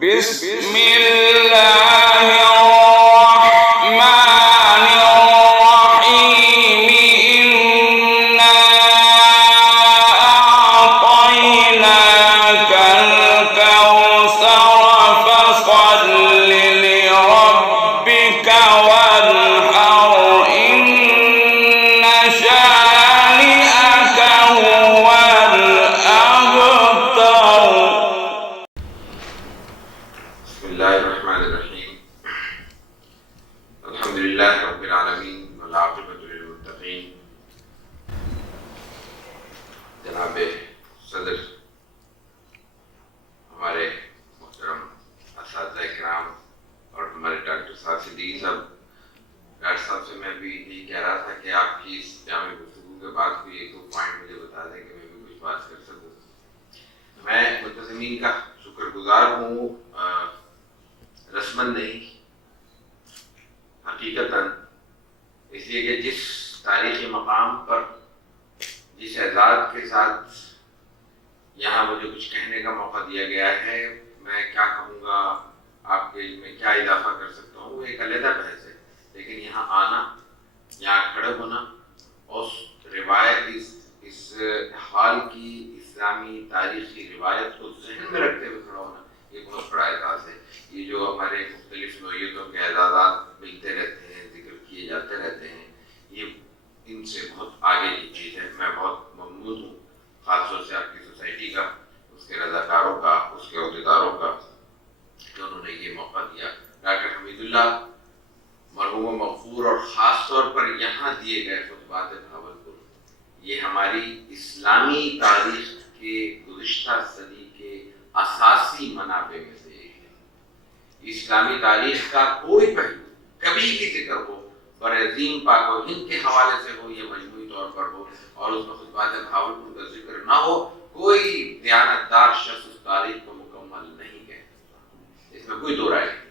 بسم اللہ الرحمن الرحیم انا اعطیناک الکوثر فصل لربک وانحر ان شانئک هو الابتر. بسم اللہ الرحمن الرحیم. الحمدللہ رب العالمین والعاقبۃ للمتقین. جناب صدر، ہمارے محترم اساتذہ کرام اور ہمارے ڈاکٹر صاحب صدیقی صاحب، ڈاکٹر صاحب سے میں بھی یہی کہہ رہا تھا کہ آپ کی اس جامع گفتگو کے بعد کوئی ایک دو پوائنٹ مجھے بتا دیں کہ میں بھی کچھ بات کر سکوں. میں ملتزمین کا شکر گزار ہوں، رسماً نہیں حقیقتاً، اس لیے کہ جس تاریخی مقام پر جس اعزاز کے ساتھ یہاں مجھے کچھ کہنے کا موقع دیا گیا ہے، میں کیا کہوں گا، آپ کے علم میں کیا اضافہ کر سکتا ہوں، وہ ایک علیحدہ بحث ہے. لیکن یہاں آنا، یہاں کھڑے ہونا اور روایت اس حال کی اسلامی تاریخی روایت کو ذہن میں رکھتے ہوئے کھڑا ہونا، یہ بہت بڑا اعزاز ہے. یہ جو ہمارے مختلف نوعیتوں کے اعزازات ملتے رہتے ہیں، ذکر کیے جاتے رہتے ہیں، یہ ان سے بہت آگے کی چیز ہے. میں بہت ممنون ہوں، خاص طور سے آپ کی سوسائٹی کا، اس کے رضاکاروں کا، اس کے عہدیداروں کا، کہ انہوں نے یہ موقع دیا. ڈاکٹر حمید اللہ مرحوم و مغفور اور خاص طور پر یہاں دیے گئے خطبات بھاولپور، یہ ہماری اسلامی تاریخ کے گزشتہ صدی کے اساسی منابع میں سے ایک ہے. اسلامی تاریخ کا کوئی پہلو کبھی بھی ذکر ہو، برعظیم پاک و ہند کے حوالے سے ہو یا مجموعی طور پر ہو، اور اس میں خطبات بھاولپور کا ذکر نہ ہو، کوئی دیانتدار شخص اس تاریخ کو مکمل نہیں کہہ سکتا. اس میں کوئی دو رائے نہیں.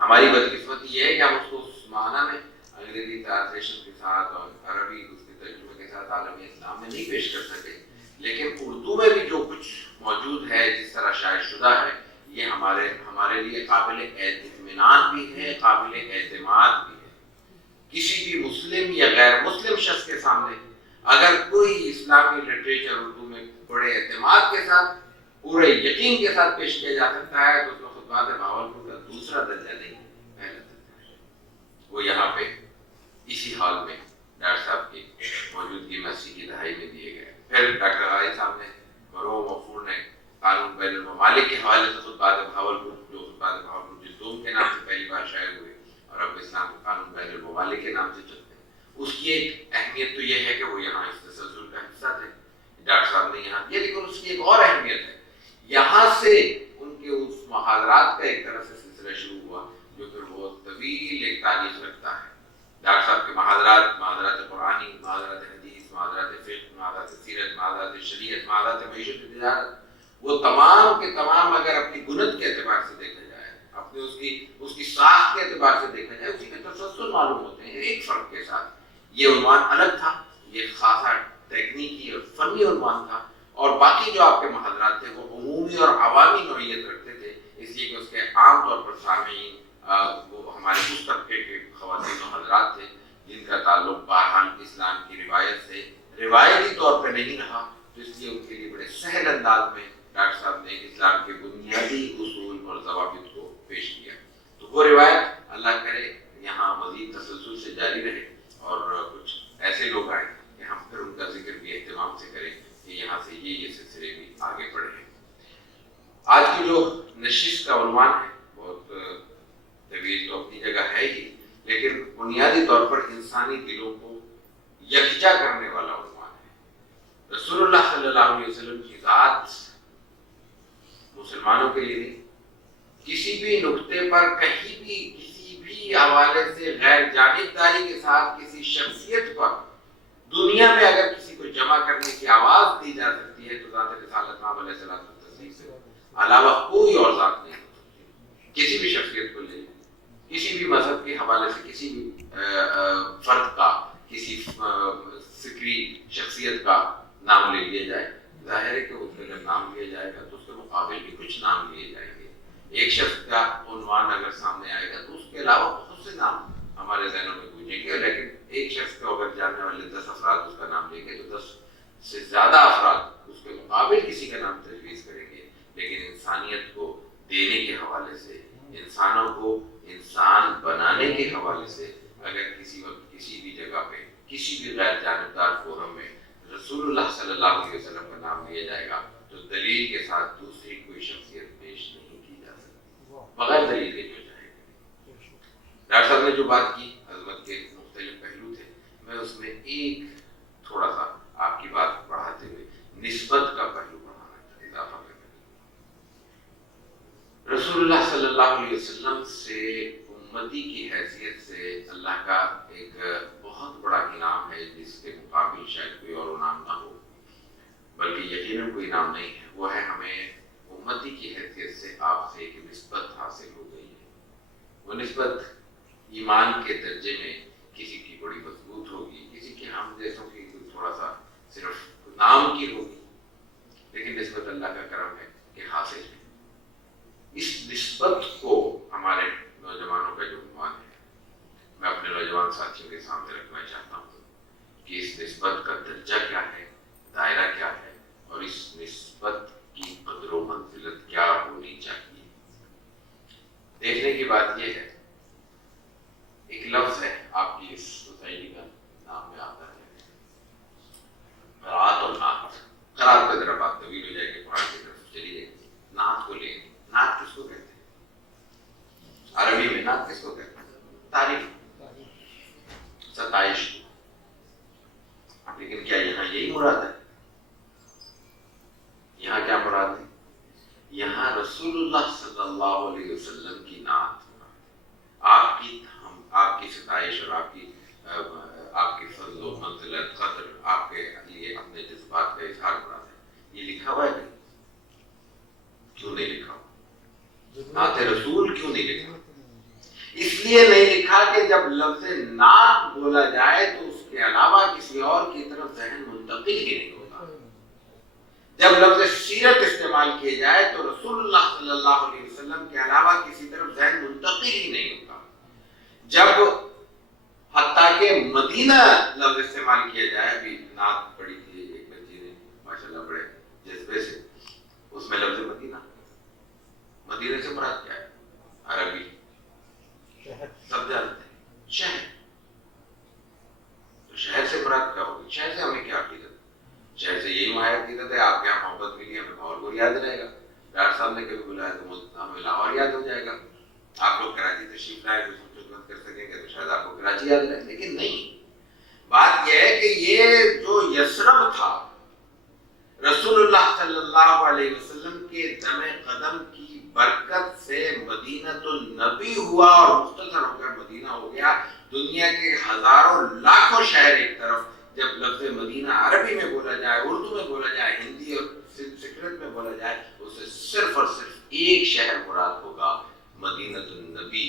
ہماری بدقسمتی یہ ہے کہ ہم اس کو اس معنی میں انگریزی ٹرانسلیشن کے ساتھ اور عربی اس کے ترجمے کے ساتھ عالمی اسلام میں نہیں پیش کر سکے، لیکن اردو میں بھی جو کچھ موجود ہے، جس طرح شائع شدہ ہے، یہ ہمارے لیے قابل اطمینان بھی ہے، قابل اعتماد بھی ہے. کسی بھی مسلم یا غیر مسلم شخص کے سامنے اگر کوئی اسلامی لٹریچر اردو میں بڑے اعتماد کے ساتھ، پورے یقین کے ساتھ پیش کیا جا سکتا ہے، تو اس میں خطبات بھاولپور کا دوسرا درجہ نہیں، پہلا درجہ ہے. وہ یہاں پہ اسی حال میں ڈاکٹر صاحب کی موجودگی میں 80 کی دہائی میں دیے گئے. پھر ڈاکٹر غازی صاحب نے، مرحوم مغفور نے قانون بین الممالک کے حوالے سے خطبات بھاولپور، جو خطبات بھاولپور جلدوم کے نام سے پہلی بار شائع ہوئے اور اب اسلام کے قانون بین الممالک کے نام سے چلتے ہیں، اس کی ایک اہمیت تو یہ ہے کہ وہ یہاں اس تسلسل کا حصہ تھے، ڈاکٹر صاحب نے یہاں دیا. لیکن اس کی ایک اور اہمیت ہے، یہاں سے ان کے اس محاضرات کا ایک طرح سے سلسلہ شروع ہوا جو پھر بہت طویل ایک تاریخ رکھتا ہے. ڈاکٹر صاحب کے محاضرات قرآنی، محاضرات حدیث، محاضرات فقہ، محاضرات سیرت، محاضرات شریعت، محاضرات معیشت و تجارت، وہ تمام کے تمام اگر اپنی گنت کے اعتبار سے دیکھا جائے، اپنے اس کی ساخت کے اعتبار سے دیکھا جائے، اسی میں تسلسل معلوم ہوتے ہیں، ایک فرق کے ساتھ. یہ عنوان الگ تھا، یہ خاصا تکنیکی اور فنی عنوان تھا، اور باقی جو آپ کے محاضرات تھے وہ عمومی اور عوامی نوعیت رکھتے تھے، اس لیے کہ اس کے عام طور پر سامعین وہ ہمارے اس طبقے کے خواتین و حضرات تھے جن کا تعلق بہرحال اسلام کی روایت سے روایتی طور پر نہیں رہا. تو اس لیے ان کے لیے بڑے سہل انداز میں ڈاکٹر صاحب نے اسلام کے بنیادی اصول اور ضوابط کو پیش کیا. تو وہ روایت اللہ کرے یہاں مزید تسلسل سے جاری رہے اور کچھ ایسے لوگ آئے کہ ہم پھر ان کا ذکر بھی اہتمام سے کریں کہ یہاں سے یہ سلسلے بھی آگے بڑھے ہیں. آج کی جو نشست کا عنوان ہے بہت طویل تو اپنی جگہ ہے ہی، لیکن بنیادی طور پر انسانی دلوں کو یکجا کرنے والا عنوان ہے. رسول اللہ صلی اللہ علیہ وسلم کی ذات مسلمانوں کے لیے نہیں، کسی بھی نقطے پر کہیں بھی کسی بھی حوالے سے غیر جانبداری کے ساتھ کسی شخصیت پر دنیا میں اگر کسی کو جمع کرنے کی آواز دی جا سکتی ہے تو ذات رسالت نام علیہ الصلوۃ والتسلیم سے علاوہ کوئی اور ذات نہیں ہو سکتی. کسی بھی شخصیت کو لے، کسی بھی مذہب کے حوالے سے کسی بھی فرد کا، کسی فکری شخصیت کا نام لے لیا جائے، ظاہر ہے کہ اس کا جب نام لیا جائے گا تو اس کے مقابل بھی کچھ نام لیے جائیں گے. ایک شخص کا عنوان اگر سامنے آئے گا تو اس کے علاوہ بہت سے نام ہمارے ذہنوں میں گونجیں گے، لیکن ایک شخص کو اگر جاننے والے 10 افراد اس کا نام لیں گے تو 10 سے زیادہ افراد اس کے مقابل کسی کا نام تجویز کریں گے. لیکن انسانیت کو دینے کے حوالے سے، انسانوں کو انسان بنانے کے حوالے سے اگر کسی وقت کسی بھی جگہ پہ کسی بھی غیر جانبدار فورم میں رسول اللہ صلی اللہ علیہ وسلم کا نام لیا جائے گا تو دلیل کے ساتھ دوسری کوئی شخصیت پیش نہیں کی جا سکتی، بغیر دلیل کے جو چاہے گا. ڈاکٹر صاحب نے جو بات کی عظمت کے مختلف پہلو تھے، میں اس میں ایک تھوڑا سا آپ کی بات بڑھاتے ہوئے نسبت کا پہلو بڑھانا تھا، اضافہ کرنا. رسول اللہ صلی اللہ علیہ وسلم سے امتی کی حیثیت سے اللہ کا ایک بہت بڑا انعام ہے جس کے مقابل شاید کوئی اور انعام نہ ہو، بلکہ یقیناً کوئی انعام نہیں ہے. وہ ہے ہمیں امتی کی حیثیت سے آپ سے ایک نسبت حاصل ہو گئی ہے. وہ نسبت ایمان کے درجے میں کسی کی بڑی مضبوط ہوگی، کسی کی ہم جیسوں کی تھوڑا سا صرف نام کی ہوگی، لیکن نسبت اللہ کا کرم ہے کہ حاصل ہے. اس نسبت کو ہمارے نوجوانوں کا جو عنوان ہے، میں اپنے نوجوان ساتھیوں کے سامنے رکھنا چاہتا ہوں کہ اس نسبت کا درجہ کیا ہے، دائرہ کیا ہے، اور اس نسبت کی قدر و منزلت کیا ہونی چاہیے. دیکھنے کی بات یہ ہے، ایک لفظ ہے آپ کی اس سوسائٹی کا نام میں آتا ہے قرات اور نعت. قرات کا ذرا بات طویل ہو جائے گی، قرآن کی طرف چلی جائے گی. نعت کو لیں. نعت کس کو کہتے ہیں؟ عربی میں نعت کس کو کہتے ہیں؟ تعریف، ستائش. لیکن کیا یہاں یہی مراد ہے؟ یہاں کیا مراد ہے؟ یہاں رسول اللہ صلی اللہ علیہ وسلم کی نعت مراد ہے. آپ کی ستائش اور آپ کی فضل و منزلت، قدر، آپ کے لیے اپنے جذبات کا اظہار مراد ہے. یہ لکھا ہوا ہے کیوں نہیں لکھا ہوا؟ نعت رسول کیوں نہیں لکھا؟ اس لیے نہیں لکھا کہ جب لفظ نعت بولا جائے تو اس کے علاوہ کسی اور کی طرف ذہن منتقل ہی نہیں ہوتا. جب لفظ سیرت استعمال کیے جائے تو رسول اللہ صلی اللہ علیہ وسلم کے علاوہ کسی طرف ذہن منتقل ہی نہیں ہوتا. جب حتیٰ کہ مدینہ لفظ استعمال کیا جائے، ابھی نعت پڑھی تھی ایک بچی نے ماشاءاللہ بڑے جذبے سے، اس میں لفظ مدینہ سے مراد کیا ہے؟ عربی سب جانتے ہیں، شہر. تو شہر سے مراد کیا ہوگی؟ شہر سے ہمیں کیا عقیدت؟ شہر سے یہی ہماری عقیدت ہے آپ کے یہاں محبت ملی، ہمیں لاہور یاد رہے گا. ڈاکٹر صاحب نے کبھی بلایا تو ہمیں لاہور یاد ہو جائے گا. آپ لوگ کراچی تشریف لائے تو خدمت کر سکیں گے تو شاید آپ کو کراچی یاد رہے. لیکن نہیں، بات یہ ہے کہ یہ جو یثرب تھا، رسول اللہ صلی اللہ علیہ وسلم کے دم قدم کی برکت سے مدینۃ النبی ہوا اور مختصر ہو کر مدینہ ہو گیا. دنیا کے ہزاروں لاکھوں شہر ایک طرف، جب لفظ مدینہ عربی میں بولا جائے، اردو میں بولا جائے، ہندی اور سنسکرت میں بولا جائے، اس سے صرف اور صرف ایک شہر مراد ہوگا، مدینۃ النبی،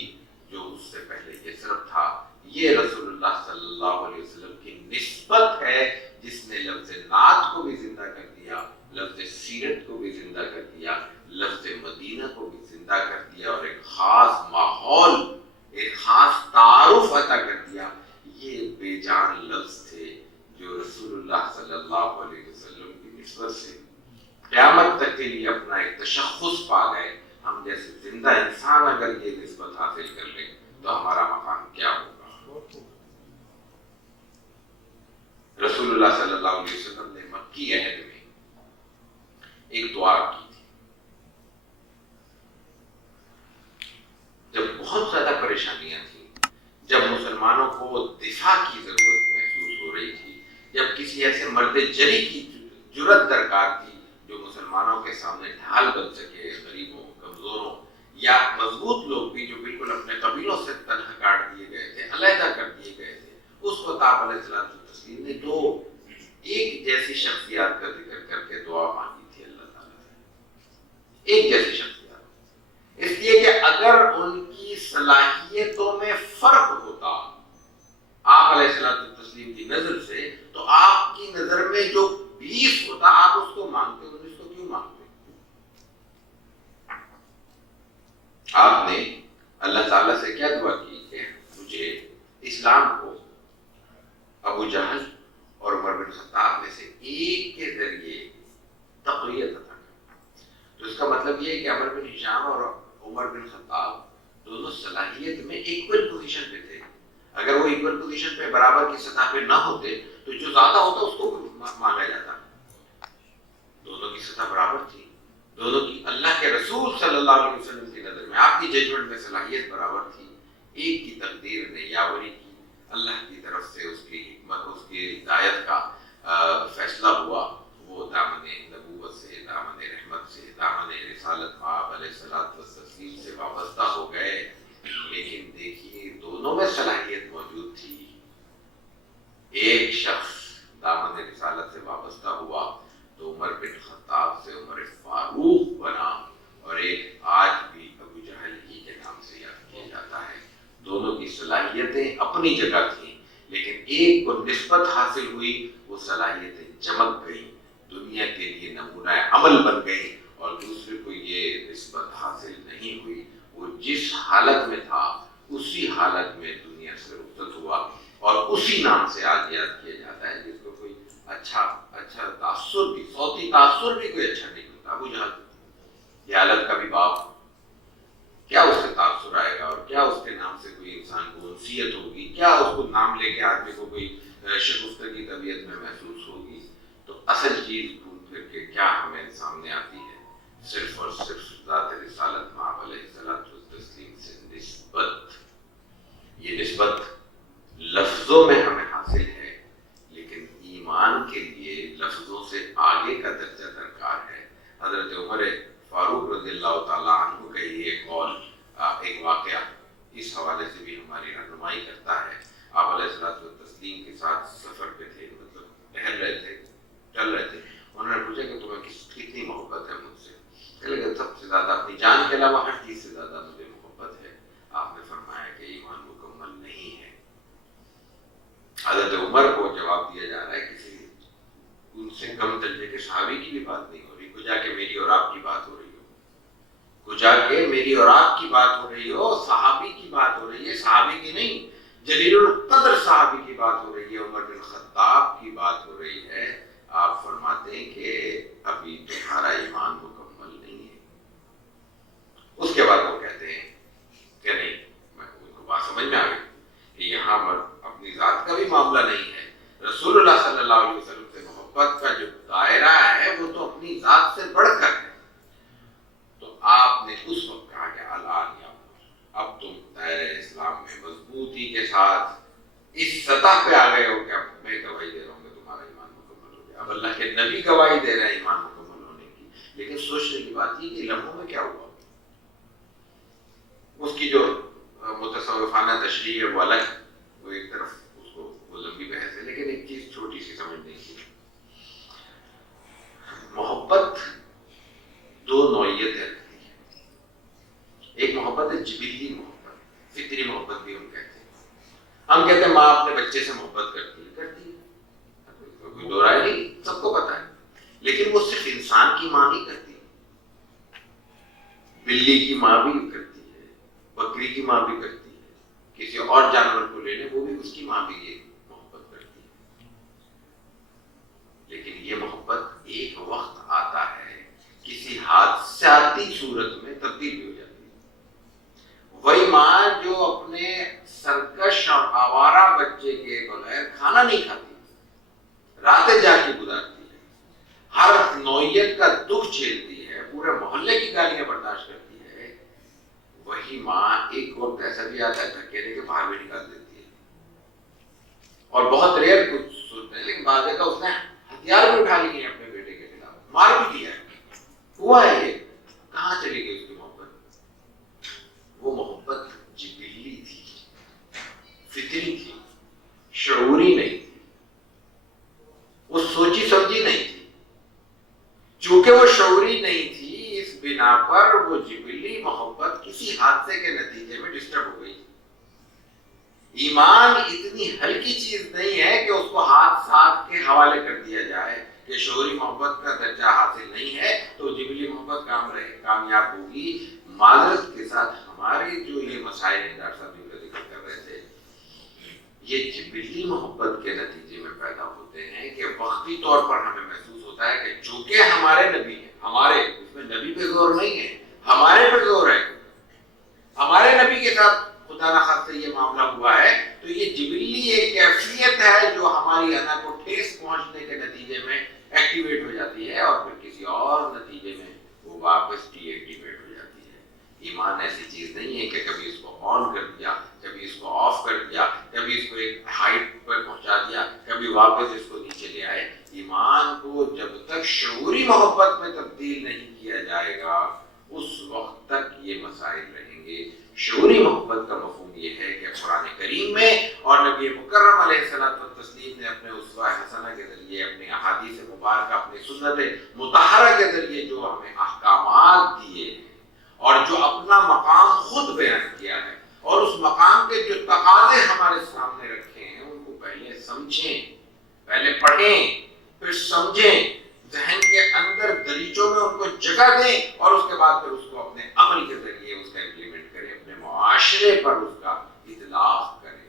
جو اس سے پہلے یثرب تھا. یہ رسول اللہ صلی اللہ علیہ وسلم کی نسبت ہے جس نے لفظ نعت کو بھی زندہ کر دیا، لفظ سیرت کو بھی زندہ کر دیا، لفظ مدینہ کو بھی زندہ کر دیا، اور ایک خاص ماحول، ایک خاص تعارف عطا کر دیا. یہ بے جان لفظ تھے جو رسول اللہ صلی اللہ علیہ وسلم کی نسبت سے قیامت تک کے لیے اپنا ایک تشخص پا گئے. ہم جیسے زندہ انسان اگر یہ نسبت حاصل کر لیں تو ہمارا مقام کیا ہوگا؟ رسول اللہ صلی اللہ علیہ وسلم نے مکی عہد میں ایک دعا کی تھی. جب بہت زیادہ پریشانیاں تھیں، جب مسلمانوں کو دفاع کی ضرورت محسوس ہو رہی تھی، جب کسی ایسے مرد جری کی جرأت درکار تھی جو مسلمانوں کے سامنے ڈھال بن سکے، غریبوں، کمزوروں یا مضبوط لوگ بھی جو بالکل اپنے قبیلوں سے تنہا کاٹ دیے گئے تھے، علیحدہ کر دیے گئے تھے، اس وقت آپ علیہ السلام نے دو ایک جیسی شخصیات کا ذکر کر کے دعا مانگی تھی اللہ تعالیٰ سے. ایک جیسی شخصیات، اس لیے کہ اگر ان کی صلاحیتوں میں فرق ہوتا آپ علیہ السلام کی نظر سے، تو آپ کی نظر میں جو 20 ہوتا آپ اس کو مانگتے، 19 کو کیوں مانگتے؟ مطلب یہ ہے کہ عمر بن ہشام اور عمر بن خطاب دونوں صلاحیت میں ایکول پوزیشن پہ تھے. اگر وہ ایکول پوزیشن پہ برابر کی سطح پہ نہ ہوتے تو جو زیادہ ہوتا اس کو مانگا جاتا. دونوں کی سطح برابر تھی, دونوں کی اللہ کے رسول صلی اللہ علیہ وسلم کی نظر میں, آپ کی ججمنٹ میں صلاحیت برابر تھی. ایک کی تقدیر نے یاوری کی, اللہ کی طرف سے اس کی حکمت, اس کی ہدایت کا فیصلہ ہوا, وہ دامن نبوت سے, دامن رحمت سے, دامن رسالت آپ علیہ الصلوۃ والتسلیم سے وابستہ ہو گئے. لیکن دیکھیے دونوں میں صلاحیت موجود تھی. ایک شخص دامن رسالت سے وابستہ ہوا تو عمر بن خطاب سے عمر فاروق بنا, اور ایک آج بھی ابو جہل ہی کے نام سے یاد کیا جاتا ہے. دونوں کی صلاحیتیں اپنی جگہ تھیں, لیکن ایک کو نسبت حاصل ہوئی, وہ صلاحیتیں چمک گئیں, دنیا کے لیے نمونہ عمل بن گئی, اور دوسرے کو یہ نسبت حاصل نہیں ہوئی. وہ جس حالت میں تھا اسی حالت میں دنیا سے رخصت ہوا, اور اسی نام سے آج یاد کیا جاتا ہے جس کو کوئی اچھا تاثر بھی, صوتی تاثر بھی کوئی اچھا نہیں ہوتا. ابو جہل یہ حالت کا بھی باپ, کیا اس سے تاثر آئے گا, اور کیا اس کے نام سے کوئی انسان کو انسیت ہوگی, کیا اس کو نام لے کے آدمی کو کوئی شگفتگی طبیعت میں محسوس ہوگی. تو اصل چیز ڈھونڈ پھر کے کیا ہمیں سامنے آتی ہے, صرف اور صرف ذات رسالت مآب علیہ الصلوۃ والتسلیم سے نسبت. یہ نسبت لفظوں میں ہمیں حاصل ہے, لیکن ایمان کے لیے لفظوں سے آگے کا درجہ درکار ہے. حضرت عمر فاروق رضی اللہ تعالیٰ عنہ کا یہ قول, ایک واقعہ اس حوالے سے بھی ہماری رہنمائی کرتا ہے. آپ علیہ الصلوۃ والتسلیم کے ساتھ سفر پہ تھے, مطلب ٹہل رہے تھے, چل رہے تھے. انہوں نے پوچھا کہ تمہیں کتنی محبت ہے مجھ سے. لیکن سب سے زیادہ اپنی جان کے علاوہ ہر چیز سے زیادہ مجھے محبت ہے. آپ نے فرمایا کہ ایمان مکمل نہیں ہے. حضرت عمر کو جواب دیا جا رہا ہے, کسی ان سے کم درجے کے صحابی کی بھی بات نہیں ہو رہی, کجا کہ میری اور آپ کی بات ہو رہی ہو, کجا کہ میری اور آپ کی بات ہو رہی ہو, صحابی کی بات ہو رہی ہے, صحابی کی نہیں, جلیل القدر صحابی کی بات ہو رہی ہے, عمر بن خطاب کی بات ہو رہی ہے. آپ فرماتے ہیں کہ ابھی تمہارا ایمان مکمل نہیں ہے. اس کے بعد وہ کہتے ہیں کہ نہیں, ان کو بات سمجھ میں آ گئی کہ یہاں پر اپنی ذات کا بھی معاملہ نہیں ہے, رسول اللہ صلی اللہ علیہ وسلم سے محبت کا جو دائرہ ہے وہ تو اپنی ذات سے بڑھ کر ہے. تو آپ نے اس وقت کہا کہ الان یا اب تم دائرہ اسلام میں مضبوطی کے ساتھ اس سطح پہ آ گئے ہو کہ اب میں گواہی دے رہا ہوں کہ تمہارا ایمان مکمل ہو گیا. اب اللہ کے نبی گواہی دے رہے ہیں ایمان مکمل ہونے کی. لیکن سوچنے کی بات یہ کہ لمحوں میں کیا ہوا, اس کی جو متصوفانہ تشریح ہے وہ الگ, وہ ایک طرف اس کو وہ لمبی بحث ہے. لیکن ایک چیز چھوٹی سی سمجھنے کی, محبت دو نوعیتیں رکھتی ہے. ایک محبت ہے جبلی محبت, فطری محبت بھی ہم کہتے ہیں. ہم کہتے ہیں ماں اپنے بچے سے محبت کرتی ہے, کوئی دو رائے نہیں, سب کو پتا ہے. لیکن وہ صرف انسان کی ماں نہیں کرتی, بلی کی ماں بھی کرتی ہے, بکری کی ماں بھی کرتی ہے, کسی اور جانور کو لے لیں وہ بھی اس کی ماں بھی یہ محبت کرتی ہے. لیکن یہ محبت ایک وقت آتا ہے کسی حادثاتی صورت میں تبدیل بھی ہو جاتی ہے. وہی ماں جو اپنے سرکش اور آوارہ بچے کے بغیر کھانا نہیں کھاتی, راتیں جا کے گزارتی ہے, ہر نوعیت کا دکھ جھیلتی ہے, پورے محلے کی گالیاں برداشت کرتی ہے, وہی ماں ایک وقت ایسا بھی آتا ہے دھکیلے کے باہر بھی نکال دیتی ہے. اور بہت ریئر کچھ سنتے ہیں, لیکن بعض کا اس نے ہتھیار بھی اٹھا لیے اپنے بیٹے کے خلاف, مار بھی دیا ہے. ہوا ہے یہ, کہاں چلی گئی اس کی محبت؟ وہ محبت جبلی تھی, فطری تھی, شعوری نہیں تھی, وہ سوچی سمجھی نہیں تھی. چونکہ وہ شعوری نہیں تھی, اس بنا پر وہ جبلی محبت کسی حادثے کے نتیجے میں ڈسٹرب ہو گئی. ایمان اتنی ہلکی چیز نہیں ہے کہ اس کو حادثات کے حوالے کر دیا جائے کہ شعوری محبت کا درجہ حاصل نہیں ہے تو جبلی محبت کامیاب ہوگی. معذرت کے ساتھ ہمارے جو یہ مسائل ہیں, ڈاکٹر صاحب جو ذکر کر رہے تھے, یہ جبلی محبت کے نتیجے میں پیدا ہوتے ہیں کہ وقتی طور پر ہمیں محسوس ہوتا ہے کہ چونکہ ہمارے نبی ہیں, ہمارے اس میں نبی پہ زور نہیں ہے، ہمارے پہ زور ہے. ہمارے نبی کے ساتھ خدا نخواستہ یہ معاملہ ہوا ہے تو یہ جبلی ایک کیفیت ہے جو ہماری انا کو ٹھیس پہنچنے کے نتیجے میں ایکٹیویٹ ہو جاتی ہے اور پھر کسی اور نتیجے میں وہ واپس ڈی ایکٹیویٹ ہو جاتی ہے. ایمان ایسی چیز نہیں ہے کہ کبھی اس کو آن کر دیا، کبھی اس کو آف کر دیا، کبھی اس کو ایک ہائٹ پر پہنچا دیا، کبھی واپس اس کو نیچے لے آئے. ایمان کو جب تک شعوری محبت میں تبدیل نہیں کیا جائے گا اس وقت تک یہ مسائل رہیں گے. شعوری محبت کا مفہوم یہ ہے کہ قرآن کریم میں اور نبی مکرم علیہ الصلوۃ والتسلیم نے اپنے اسوہ حسنہ کے ذریعے، اپنے احادیث مبارکہ، اپنی سنت مطہرہ کے ذریعے جو ہمیں احکامات دیے ہیں اور جو اپنا مقام خود بیان کیا ہے اور اس مقام کے جو تقاضے ہمارے سامنے رکھے ہیں ان کو پہلے سمجھیں، پہلے پڑھیں، پھر سمجھیں، ذہن کے اندر دریچوں میں ان کو جگہ دیں اور اس کے بعد پھر اس کو اپنے عمل کے ذریعے اس کا امپلیمنٹ کریں، اپنے معاشرے پر اس کا اطلاق کریں.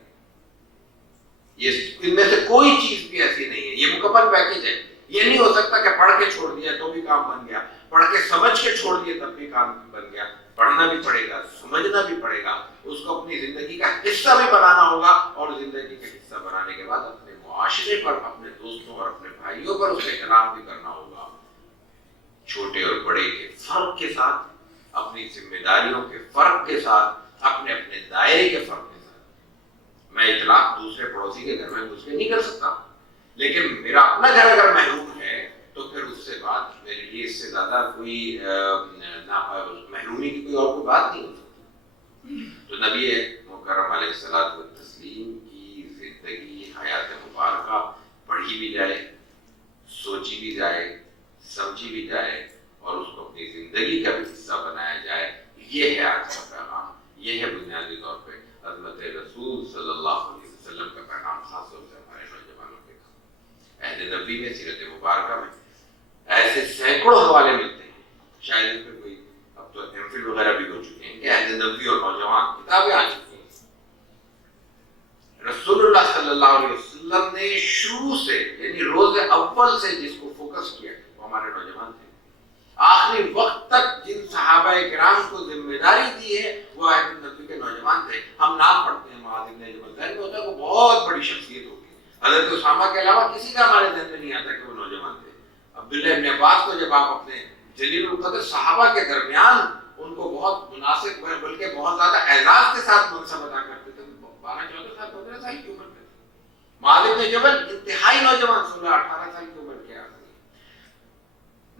یہ ان میں سے کوئی چیز بھی ایسی نہیں ہے، یہ مکمل پیکج ہے. یہ نہیں ہو سکتا کہ پڑھ کے چھوڑ دیا تو بھی کام بن گیا، پڑھ کے سمجھ کے چھوڑ دیا تب بھی کام بن گیا. پڑھنا بھی پڑے گا، سمجھنا بھی پڑے گا، اس کو اپنی زندگی کا حصہ بھی بنانا ہوگا اور زندگی کا حصہ بنانے کے بعد اپنے معاشرے پر، اپنے دوستوں اور اپنے بھائیوں پر اس کا احترام بھی کرنا ہوگا. چھوٹے اور بڑے کے فرق کے ساتھ، اپنی ذمہ داریوں کے فرق کے ساتھ، اپنے اپنے دائرے کے فرق کے ساتھ. میں اطلاق دوسرے پڑوسی کے گھر میں گھس کے نہیں کر سکتا، لیکن میرا اپنا گھر اگر محروم ہے تو پھر اس سے بات میرے لیے اس سے زیادہ کوئی محرومی کی کوئی اور کوئی بات نہیں ہو سکتی. تو نبی مکرم علیہ الصلوۃ والتسلیم کی زندگی، حیات مبارکہ پڑھی بھی جائے، سوچی بھی جائے، سمجھی بھی جائے اور اس کو اپنی زندگی کا بھی حصہ بنایا جائے. یہ ہے آج کا پیغام، یہ ہے بنیادی طور پہ عظمت رسول صلی اللہ علیہ وسلم کا پیغام، خاص طور سے ہمارے نوجوانوں کے. اہل نبی میں، سیرت مبارکہ میں ایسے سینکڑوں حوالے ملتے ہیں. شاید اس میں کوئی اب تو ایم فل وغیرہ بھی ہو چکے ہیں کہ اہل نبی اور نوجوان کتابیں آ چکی ہیں. رسول اللہ صلی اللہ علیہ وسلم نے شروع سے، یعنی روز اول سے جس کو فوکس کیا وہ ہمارے نوجوان تھے. آخری وقت تک جن صحابہ کرام کو ذمہ داری دی ہے وہ اہل نبی کے نوجوان تھے. ہم نام پڑھتے ہیں معاذ بن جبل، ذہن میں ہوتا ہے وہ بہت بڑی شخصیت ہوگی. حضرت اسامہ کے علاوہ کسی کا ہمارے ذہن میں نہیں آتا کہ وہ نوجوان تھے. عبداللہ ابن عباس کو جب آپ اپنے جلیل القدر صحابہ کے درمیان ان کو بہت مناسب بلکہ بہت زیادہ اعزاز کے ساتھ منصب ادا کرتے تھے، 12-14 سال 15 سال کی عمر میں. معاذ بن جبل انتہائی نوجوان، 16-18 سال کی عمر کے آدمی،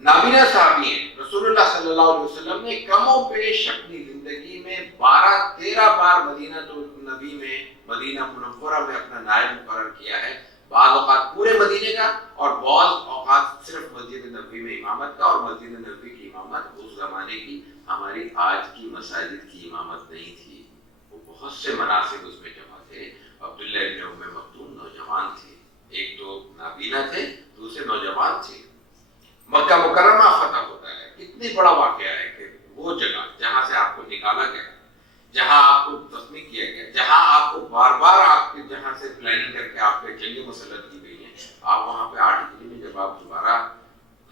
نابینا صحابی ہیں. رسول اللہ صلی اللہ علیہ وسلم نے کم و بیش اپنی زندگی میں 12-13 بار مدینہ نبی میں، مدینہ منورہ میں اپنا نائب مقرر کیا ہے. بعض اوقات پورے مدینے کا اور بعض اوقات صرف مسجد نبوی میں امامت کا. اور مسجد نبوی کی امامت اس زمانے کی ہماری آج کی مساجد کی امامت نہیں تھی. وہ بہت سے مناسب اس میں جمع تھے. عبداللہ ابن ام مکتوم نوجوان تھے، ایک تو نابینا تھے، دوسرے نوجوان تھے. مکہ مکرمہ فتح ہوتا ہے، کتنی بڑا واقعہ ہے کہ وہ جگہ جہاں سے آپ کو نکالا گیا، جہاں آپ کو زخمی کیا گیا، جہاں آپ کو بار بار آپ کے جہاں سے پلاننگ کر کے آپ پہ جنگیں مسلط کی گئی ہیں، آپ وہاں پہ 8 ہجری میں جب آپ دوبارہ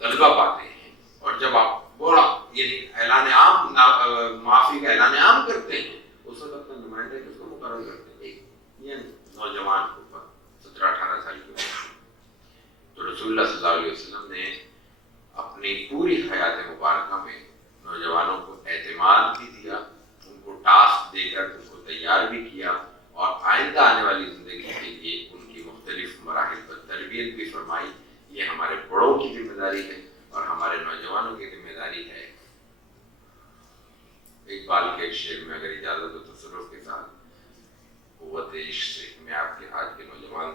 غلبہ پاتے ہیں اور جب آپ بڑا یعنی اعلان عام، معافی کا اعلان عام کرتے ہیں، اس وقت اپنا نمائندہ کس کو مقرر کرتے ہیں؟ یہ نوجوان کو 17-18 سال کی عمر. تو رسول اللہ صلی اللہ علیہ وسلم نے اپنی پوری حیات مبارکہ میں نوجوانوں کو اعتماد بھی دیا، ان کو ٹاسک دے کر ان کو تیار بھی کیا اور آئندہ آنے والی زندگی کے لیے ان کی مختلف مراحل پر تربیت بھی فرمائی. یہ ہمارے بڑوں کی ذمہ داری ہے اور ہمارے نوجوانوں کی ذمہ داری ہے. اقبال کے ایک شعر میں اگر اجازت و تصرف کے ساتھ، قوت عشق سے میں آپ کے آج کے نوجوان